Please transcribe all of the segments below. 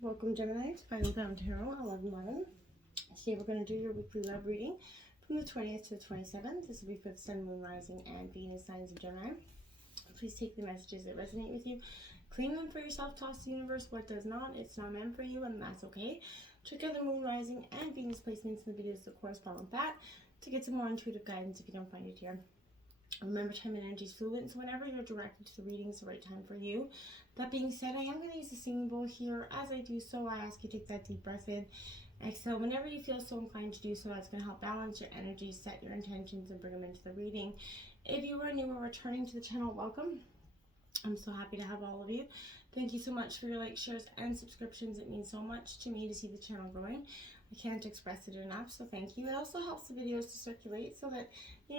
Welcome, Gemini, to Final Down Tarot 1111. Today we're going to do your weekly love reading from the 20th to the 27th. This will be for the Sun, Moon, Rising, and Venus signs of Gemini. Please take the messages that resonate with you. Claim them for yourself. Toss the universe what does not. It's not meant for you, and that's okay. Check out the Moon, Rising, and Venus placements in the videos that correspond with that to get some more intuitive guidance if you don't find it here. Remember, time and energy is fluid, so whenever you're directed to the reading, it's the right time for you. That being said, I am going to use the singing bowl here. As I do so, I ask you to take that deep breath in. Exhale whenever you feel so inclined to do so. That's going to help balance your energy, set your intentions, and bring them into the reading. If you are new or returning to the channel, welcome. I'm so happy to have all of you. Thank you so much for your likes, shares, and subscriptions. It means so much to me to see the channel growing. I can't express it enough, so thank you. It also helps the videos to circulate so that,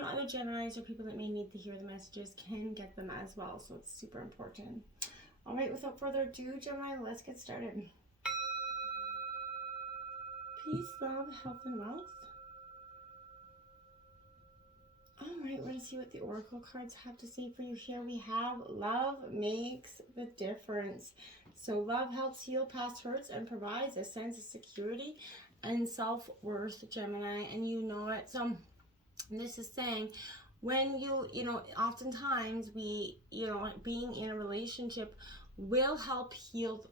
other Geminis or people that may need to hear the messages can get them as well. So it's super important. All right, without further ado, Gemini, let's get started. Peace, love, health, and wealth. All right, we're going to see what the Oracle cards have to say for you here. We have love makes the difference. So love helps heal past hurts and provides a sense of security and self-worth, Gemini, and you know it. So this is saying when oftentimes we, being in a relationship will help heal,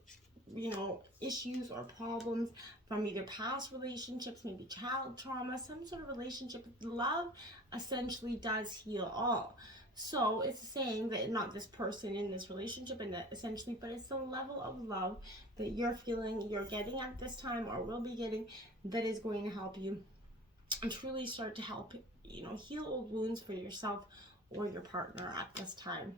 issues or problems from either past relationships, maybe child trauma, some sort of relationship. Love essentially does heal all. So it's saying that not this person in this relationship, and that essentially, but it's the level of love that you're feeling, you're getting at this time, or will be getting, that is going to help you and truly start to help, heal old wounds for yourself or your partner at this time.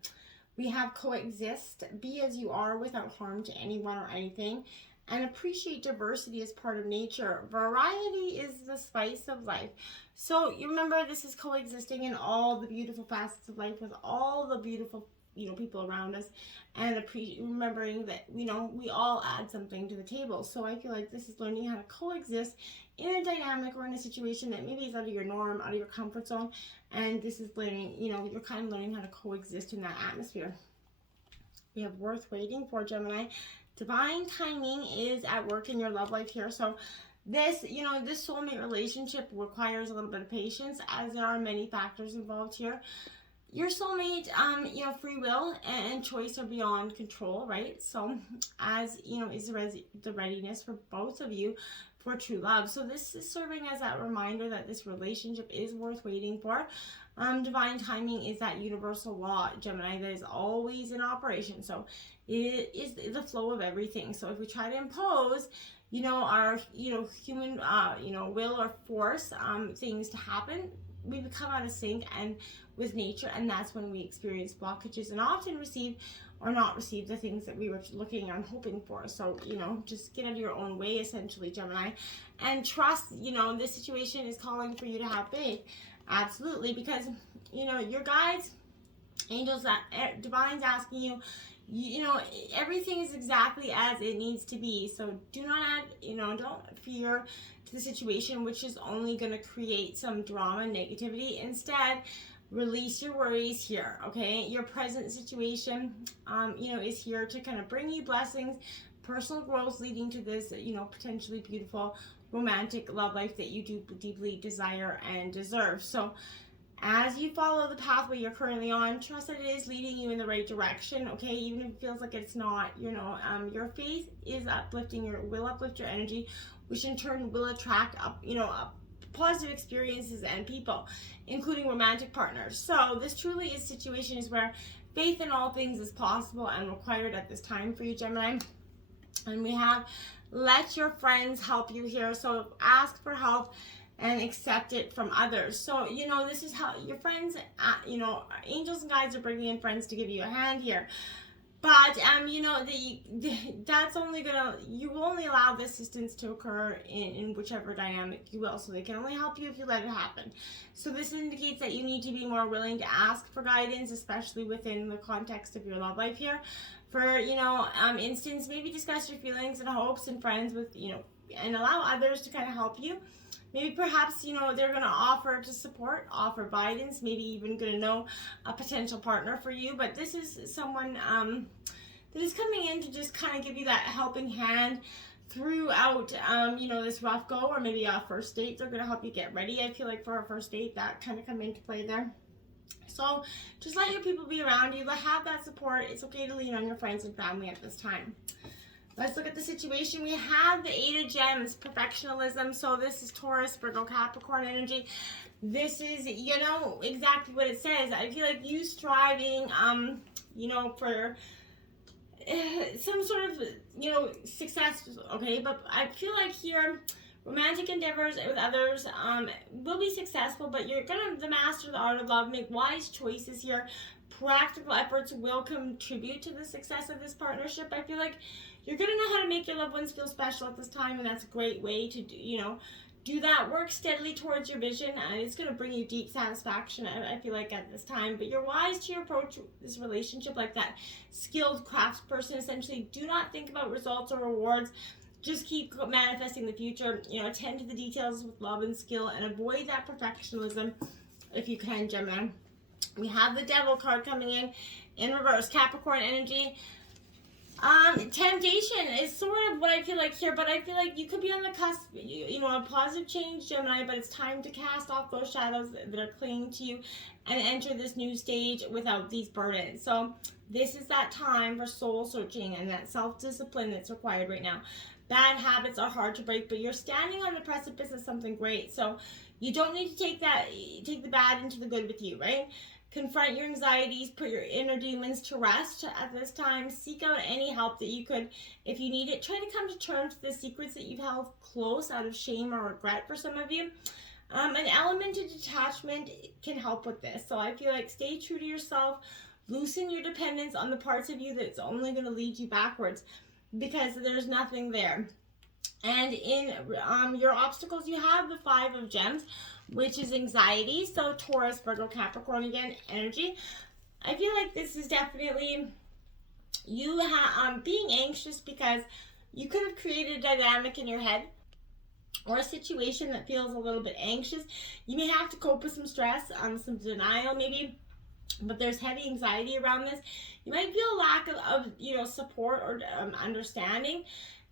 We have coexist, be as you are without harm to anyone or anything, and appreciate diversity as part of nature. Variety is the spice of life. So you remember, this is coexisting in all the beautiful facets of life with all the beautiful, people around us, and remembering that, we all add something to the table. So I feel like this is learning how to coexist in a dynamic or in a situation that maybe is out of your norm, out of your comfort zone. And this is learning, you're kind of learning how to coexist in that atmosphere. We have worth waiting for, Gemini. Divine timing is at work in your love life here. So this, this soulmate relationship requires a little bit of patience, as there are many factors involved here. Your soulmate, free will and choice are beyond control, right? So as, is the readiness for both of you for true love. So this is serving as that reminder that this relationship is worth waiting for. Divine timing is that universal law, Gemini, that is always in operation. So it is the flow of everything. So if we try to impose, our, human, will or force things to happen, we become out of sync and with nature, and that's when we experience blockages and often receive or not receive the things that we were looking and hoping for. So, just get out of your own way, essentially, Gemini, and trust, this situation is calling for you to have faith. Absolutely, because, your guides, angels, divine's asking you, everything is exactly as it needs to be. So do not add, don't fear to the situation, which is only going to create some drama and negativity. Instead, release your worries here, okay? Your present situation, is here to kind of bring you blessings, personal growth leading to this, potentially beautiful romantic love life that you do deeply desire and deserve. So as you follow the pathway you're currently on, trust that it is leading you in the right direction, okay? Even if it feels like it's not, your faith is uplifting, will uplift your energy, which in turn will attract up, positive experiences and people, including romantic partners. So this truly is situations where faith in all things is possible and required at this time for you, Gemini. And we have let your friends help you here. So ask for help and accept it from others. So, this is how your friends, angels and guides are bringing in friends to give you a hand here. But, that's only you will only allow the assistance to occur in whichever dynamic you will. So they can only help you if you let it happen. So this indicates that you need to be more willing to ask for guidance, especially within the context of your love life here. For, instance, maybe discuss your feelings and hopes and friends with, and allow others to kind of help you. Maybe perhaps, they're going to offer to support, offer guidance, maybe even going to know a potential partner for you. But this is someone that is coming in to just kind of give you that helping hand throughout, you know, this rough go, or maybe a first date. They're going to help you get ready. I feel like for a first date, that kind of come into play there. So just let your people be around you. Have that support. It's okay to lean on your friends and family at this time. Let's look at the situation. We have the 8 of Gems, perfectionism. So this is Taurus, Virgo, Capricorn energy. This is, you know, exactly what it says. I feel like you striving, you know, for some sort of, you know, success, okay? But I feel like here, romantic endeavors with others will be successful, but you're going to master the art of love, make wise choices here. Practical efforts will contribute to the success of this partnership. I feel like you're going to know how to make your loved ones feel special at this time, and that's a great way to, you know, do that. Work steadily towards your vision, and it's going to bring you deep satisfaction, I feel like, at this time. But you're wise to your approach this relationship like that skilled craftsperson. Essentially, do not think about results or rewards. Just keep manifesting the future. You know, attend to the details with love and skill, and avoid that perfectionism if you can, Gemini. We have the Devil card coming in reverse, Capricorn energy. Temptation is sort of what I feel like here, but I feel like you could be on the cusp, you know, a positive change, Gemini, but it's time to cast off those shadows that are clinging to you and enter this new stage without these burdens. So this is that time for soul searching and that self-discipline that's required right now. Bad habits are hard to break, but you're standing on the precipice of something great. So you don't need to take the bad into the good with you, right? Confront your anxieties, put your inner demons to rest at this time. Seek out any help that you could if you need it. Try to come to terms with the secrets that you've held close out of shame or regret for some of you. An element of detachment can help with this. So I feel like stay true to yourself. Loosen your dependence on the parts of you that's only going to lead you backwards, because there's nothing there. And in your obstacles, you have the 5 of Gems, which is anxiety. So Taurus, Virgo, Capricorn again, energy. I feel like this is definitely you being anxious because you could have created a dynamic in your head or a situation that feels a little bit anxious. You may have to cope with some stress, some denial maybe, but there's heavy anxiety around this. You might feel a lack of you know, support or understanding.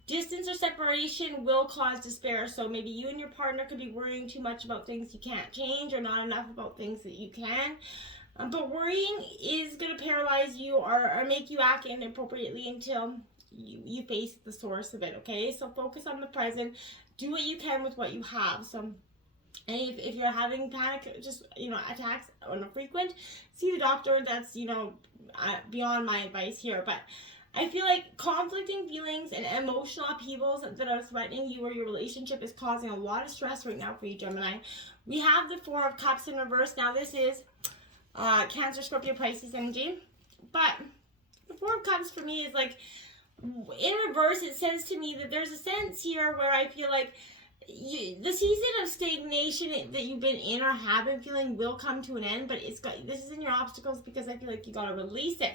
Distance or separation will cause despair. So maybe you and your partner could be worrying too much about things you can't change, or not enough about things that you can. But worrying is going to paralyze you or make you act inappropriately until you face the source of it, okay? So focus on the present. Do what you can with what you have. So, and if you're having panic, just, you know, attacks on a frequent, see the doctor. That's, you know, beyond my advice here. But I feel like conflicting feelings and emotional upheavals that are threatening you or your relationship is causing a lot of stress right now for you, Gemini. We have the 4 of Cups in reverse. Now this is Cancer, Scorpio, Pisces energy. But the 4 of Cups for me is like, in reverse, it says to me that there's a sense here where I feel like the season of stagnation that you've been in or have been feeling will come to an end, but this is in your obstacles because I feel like you got to release it.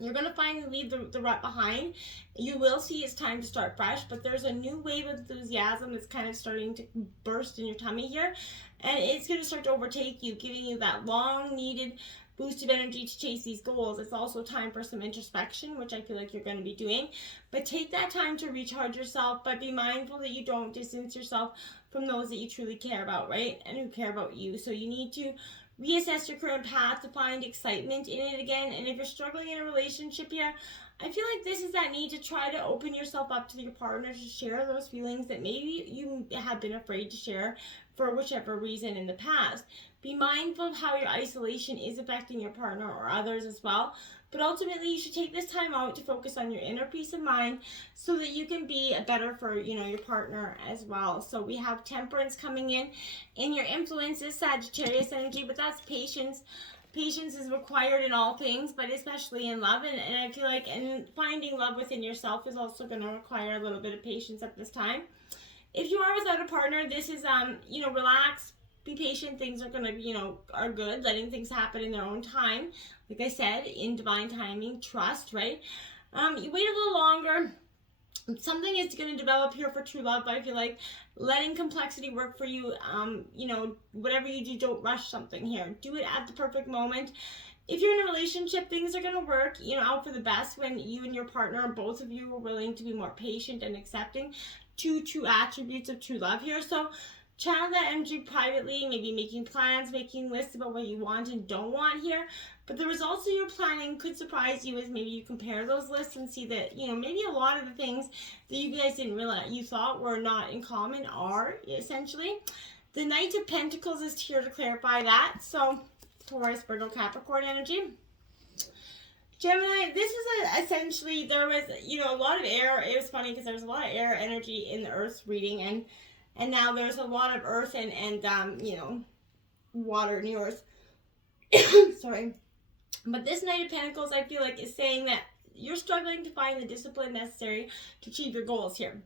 You're going to finally leave the rut behind. You will see it's time to start fresh, but there's a new wave of enthusiasm that's kind of starting to burst in your tummy here, and it's going to start to overtake you, giving you that long-needed boost of energy to chase these goals. It's also time for some introspection, which I feel like you're going to be doing, but take that time to recharge yourself, but be mindful that you don't distance yourself from those that you truly care about, right, and who care about you. So you need to reassess your current path to find excitement in it again. And if you're struggling in a relationship here, I feel like this is that need to try to open yourself up to your partner to share those feelings that maybe you have been afraid to share for whichever reason in the past. Be mindful of how your isolation is affecting your partner or others as well. But ultimately, you should take this time out to focus on your inner peace of mind so that you can be better for, you know, your partner as well. So we have Temperance coming in. In your influences, Sagittarius energy, but that's patience. Patience is required in all things, but especially in love. And I feel like finding love within yourself is also going to require a little bit of patience at this time. If you are without a partner, this is, you know, relax. Be patient. Things are going to, you know, are good. Letting things happen in their own time. Like I said, in divine timing, trust, right? You wait a little longer. Something is going to develop here for true love, but I feel like letting complexity work for you, you know, whatever you do, don't rush something here. Do it at the perfect moment. If you're in a relationship, things are going to work, out for the best when you and your partner, both of you, are willing to be more patient and accepting. Two true attributes of true love here. So channel that energy privately, maybe making plans, making lists about what you want and don't want here. But the results of your planning could surprise you as maybe you compare those lists and see that, maybe a lot of the things that you guys didn't realize you thought were not in common are, essentially. The Knight of Pentacles is here to clarify that. So Taurus, Virgo, Capricorn energy. Gemini, this is essentially, there was, a lot of air. It was funny because there was a lot of air energy in the Earth reading, and now there's a lot of earth and water in yours. Sorry. But this Knight of Pentacles, I feel like, is saying that you're struggling to find the discipline necessary to achieve your goals here.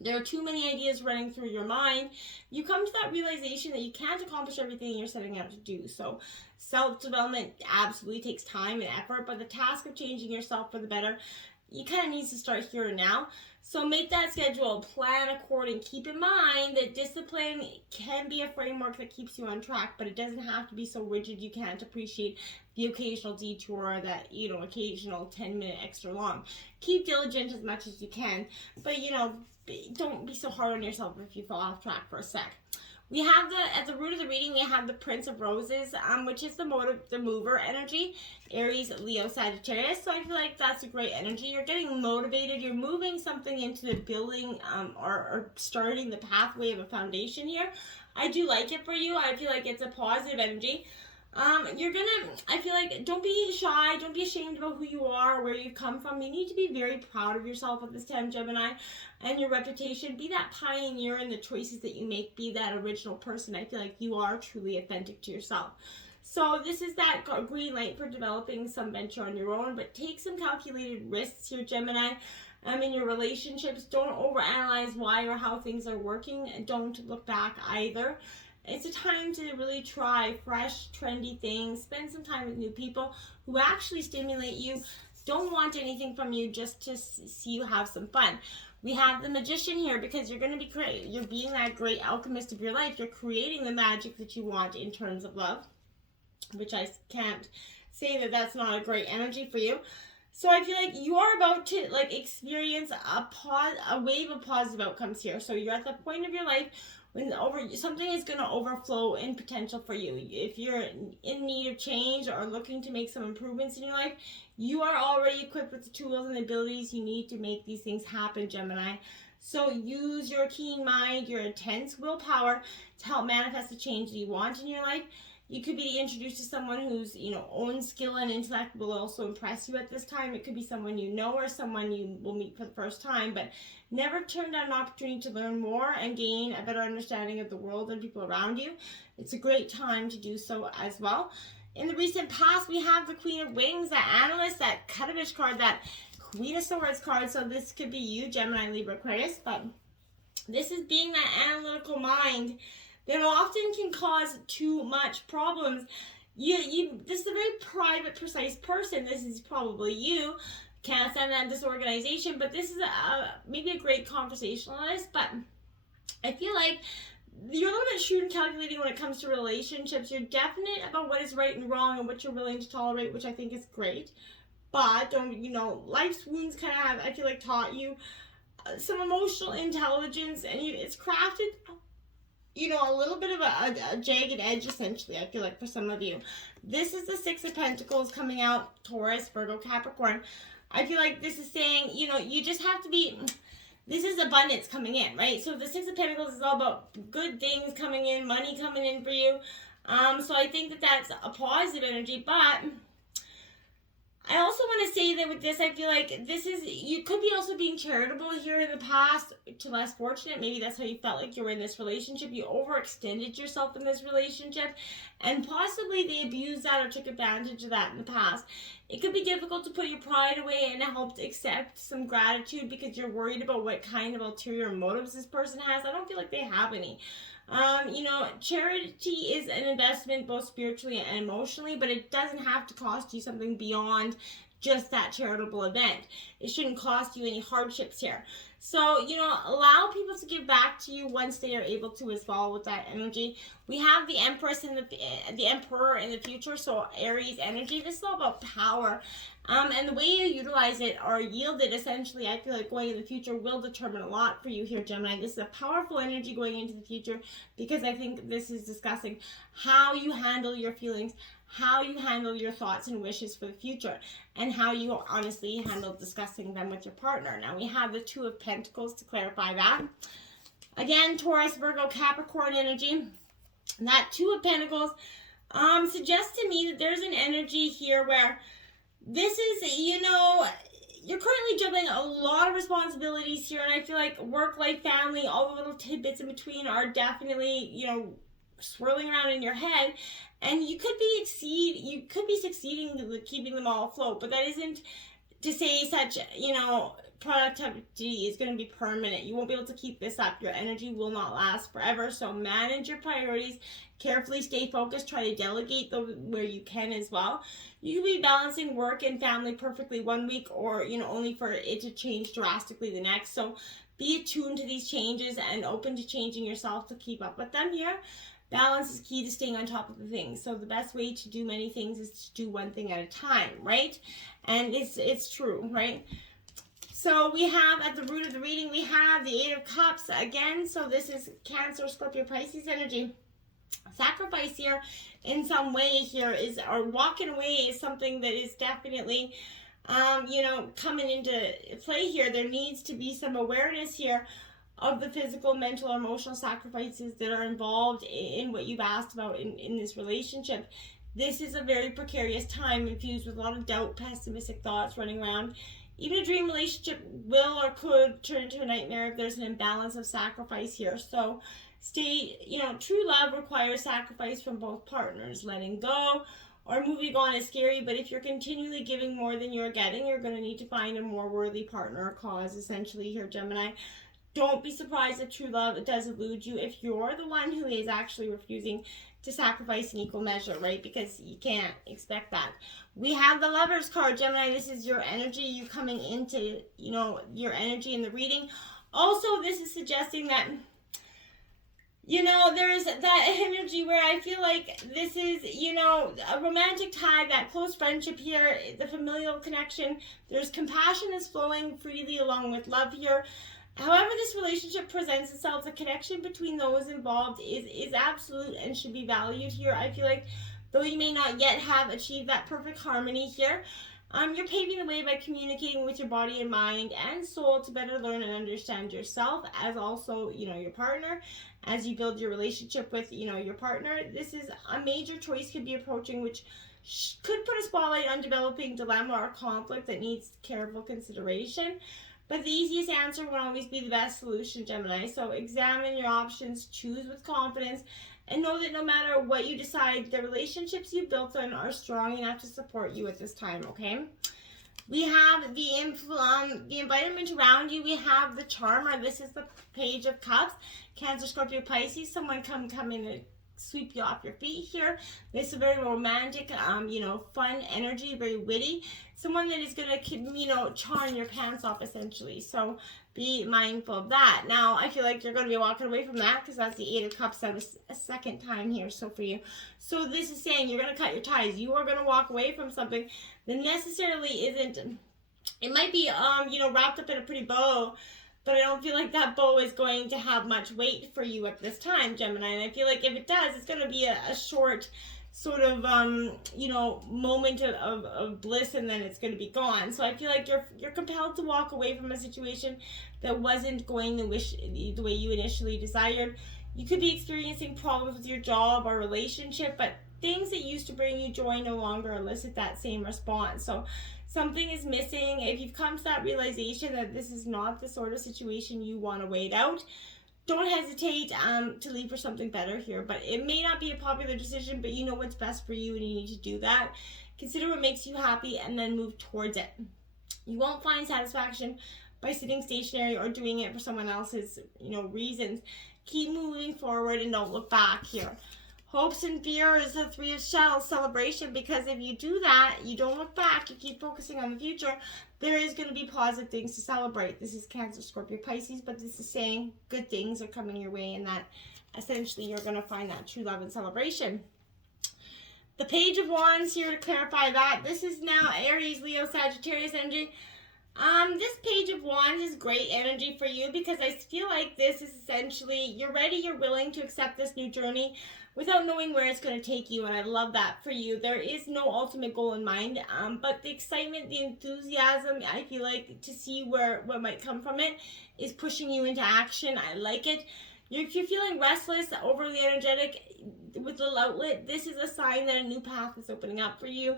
There are too many ideas running through your mind. You come to that realization that you can't accomplish everything you're setting out to do. So self-development absolutely takes time and effort, but the task of changing yourself for the better, you kind of need to start here and now. So make that schedule, plan according. Keep in mind that discipline can be a framework that keeps you on track, but it doesn't have to be so rigid you can't appreciate the occasional detour, that, occasional 10-minute extra long. Keep diligent as much as you can, but, don't be so hard on yourself if you fall off track for a sec. We have at the root of the reading, we have the Prince of Roses, which is the mover energy, Aries, Leo, Sagittarius. So I feel like that's a great energy. You're getting motivated. You're moving something into the building or starting the pathway of a foundation here. I do like it for you. I feel like it's a positive energy. I feel like, don't be shy, don't be ashamed about who you are, where you've come from. You need to be very proud of yourself at this time, Gemini, and your reputation. Be that pioneer in the choices that you make. Be that original person. I feel like you are truly authentic to yourself. So this is that green light for developing some venture on your own, but take some calculated risks here, Gemini. In your relationships, don't overanalyze why or how things are working, and don't look back either. It's a time to really try fresh, trendy things. Spend some time with new people who actually stimulate you. Don't want anything from you, just to see you have some fun. We have the Magician here because you're going to be great. You're being that great alchemist of your life. You're creating the magic that you want in terms of love, which I can't say that that's not a great energy for you. So I feel like you are about to experience a wave of positive outcomes here. So you're at the point of your life when something is going to overflow in potential for you. If you're in need of change or looking to make some improvements in your life, you are already equipped with the tools and abilities you need to make these things happen, Gemini. So use your keen mind, your intense willpower to help manifest the change that you want in your life. You could be introduced to someone whose, own skill and intellect will also impress you at this time. It could be someone you know or someone you will meet for the first time, but never turn down an opportunity to learn more and gain a better understanding of the world and people around you. It's a great time to do so as well. In the recent past, we have the Queen of Wings, that analyst, that cuttlefish card, that Queen of Swords card. So this could be you, Gemini, Libra, Aquarius, but this is being that analytical mind that often can cause too much problems. This is a very private, precise person. This is probably you. Can't stand that disorganization, but this is maybe a great conversationalist. But I feel like you're a little bit shrewd and calculating when it comes to relationships. You're definite about what is right and wrong and what you're willing to tolerate, which I think is great. But life's wounds kind of have, I feel like, taught you some emotional intelligence, and it's crafted a little bit of a jagged edge, essentially, I feel like, for some of you. This is the Six of Pentacles coming out, Taurus, Virgo, Capricorn. I feel like this is saying, you just have to be, this is abundance coming in, right? So the Six of Pentacles is all about good things coming in, money coming in for you. So I think that that's a positive energy, but I also want to say that with this, I feel like you could be also being charitable here in the past to less fortunate. Maybe that's how you felt like you were in this relationship. You overextended yourself in this relationship, and possibly they abused that or took advantage of that in the past. It could be difficult to put your pride away and help to accept some gratitude because you're worried about what kind of ulterior motives this person has. I don't feel like they have any. Charity is an investment both spiritually and emotionally, but it doesn't have to cost you something beyond just that charitable event. It shouldn't cost you any hardships here. So, allow people to give back to you once they are able to as well with that energy. We have the Empress and the Emperor in the future, so Aries energy. This is all about power. And the way you utilize it or yield it, essentially, I feel like going in the future will determine a lot for you here, Gemini. This is a powerful energy going into the future because I think this is discussing how you handle your feelings, how you handle your thoughts and wishes for the future, and how you honestly handle discussing them with your partner. Now, we have the Two of Pentacles to clarify that. Again, Taurus, Virgo, Capricorn energy. That Two of Pentacles suggests to me that there's an energy here where this is, you're currently juggling a lot of responsibilities here, and I feel like work, life, family, all the little tidbits in between are definitely, swirling around in your head, and you could be succeeding with keeping them all afloat, but that isn't to say such, productivity is going to be permanent. You won't be able to keep this up. Your energy will not last forever. So manage your priorities carefully, stay focused, try to delegate where you can as well. You will be balancing work and family perfectly one week, or only for it to change drastically the next. So be attuned to these changes and open to changing yourself to keep up with them here. Balance is key to staying on top of the things. So the best way to do many things is to do one thing at a time, right? And it's true, right? So we have at the root of the reading, we have the Eight of Cups again. So this is Cancer, Scorpio, Pisces energy. Sacrifice here in some way here or walking away is something that is definitely, coming into play here. There needs to be some awareness here of the physical, mental, emotional sacrifices that are involved in what you've asked about in this relationship. This is a very precarious time infused with a lot of doubt, pessimistic thoughts running around. Even a dream relationship will or could turn into a nightmare if there's an imbalance of sacrifice here. So true love requires sacrifice from both partners. Letting go or moving on is scary, but if you're continually giving more than you're getting, you're going to need to find a more worthy partner or cause, essentially here, Gemini. Don't be surprised if true love does elude you if you're the one who is actually refusing to sacrifice in equal measure, right? Because you can't expect that. We have the Lovers card, Gemini. This is your energy, you coming into, your energy in the reading. Also, this is suggesting that, there's that energy where I feel like this is, a romantic tie, that close friendship here, the familial connection. There's compassion that's flowing freely along with love here. However this relationship presents itself, the connection between those involved is absolute and should be valued here. I feel like though you may not yet have achieved that perfect harmony here, you're paving the way by communicating with your body and mind and soul to better learn and understand yourself, as also, your partner, as you build your relationship with, your partner. This is a major choice could be approaching, which could put a spotlight on developing dilemma or conflict that needs careful consideration. But the easiest answer won't always be the best solution, Gemini. So examine your options, choose with confidence, and know that no matter what you decide, the relationships you built on are strong enough to support you at this time, okay? We have the environment around you. We have the Charmer. This is the Page of Cups. Cancer, Scorpio, Pisces. Someone come in and sweep you off your feet here. This is a very romantic, fun energy, very witty. Someone that is going to, charm your pants off, essentially. So be mindful of that. Now, I feel like you're going to be walking away from that because that's the Eight of Cups a second time here. So for you. So this is saying you're going to cut your ties. You are going to walk away from something that necessarily isn't, it might be, wrapped up in a pretty bow, but I don't feel like that bow is going to have much weight for you at this time, Gemini. And I feel like if it does, it's going to be a short sort of, moment of bliss, and then it's going to be gone. So I feel like you're compelled to walk away from a situation that wasn't going the way you initially desired. You could be experiencing problems with your job or relationship, but things that used to bring you joy no longer elicit that same response. So something is missing. If you've come to that realization that this is not the sort of situation you want to wait out, don't hesitate to leave for something better here. But it may not be a popular decision, but you know what's best for you and you need to do that. Consider what makes you happy and then move towards it. You won't find satisfaction by sitting stationary or doing it for someone else's, reasons. Keep moving forward and don't look back here. Hopes and fears, the Three of Shells, celebration, because if you do that, you don't look back, you keep focusing on the future, there is going to be positive things to celebrate. This is Cancer, Scorpio, Pisces, but this is saying good things are coming your way and that essentially you're going to find that true love and celebration. The Page of Wands here to clarify that. This is now Aries, Leo, Sagittarius energy. This Page of Wands is great energy for you because I feel like this is essentially you're ready, you're willing to accept this new journey without knowing where it's going to take you, and I love that for you. There is no ultimate goal in mind, but the excitement, the enthusiasm, I feel like to see what might come from it is pushing you into action. I like it. If you're feeling restless, overly energetic, with little outlet, this is a sign that a new path is opening up for you.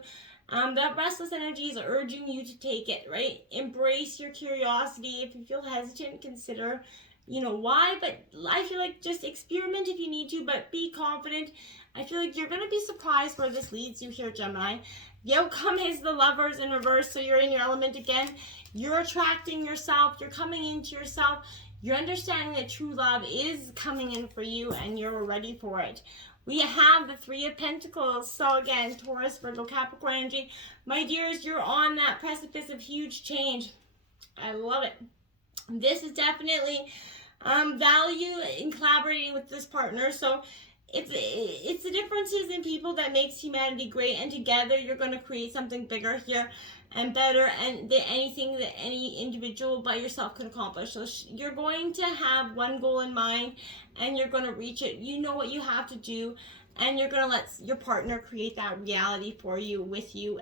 That restless energy is urging you to take it, right? Embrace your curiosity. If you feel hesitant, consider, why. But I feel like just experiment if you need to, but be confident. I feel like you're going to be surprised where this leads you here, Gemini. The outcome is the Lovers in reverse, so you're in your element again. You're attracting yourself. You're coming into yourself. You're understanding that true love is coming in for you and you're ready for it. We have the Three of Pentacles. So again, Taurus, Virgo, Capricorn energy. My dears, you're on that precipice of huge change. I love it. This is definitely value in collaborating with this partner. So it's the differences in people that makes humanity great, and together you're going to create something bigger here and better and anything that any individual by yourself can accomplish. So you're going to have one goal in mind and you're going to reach it. You know what you have to do, and you're going to let your partner create that reality for you, with you,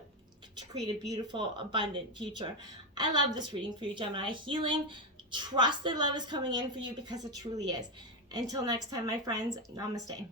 to create a beautiful, abundant future. I love this reading for you, Gemini. Healing, trust that love is coming in for you because it truly is. Until next time, my friends, namaste.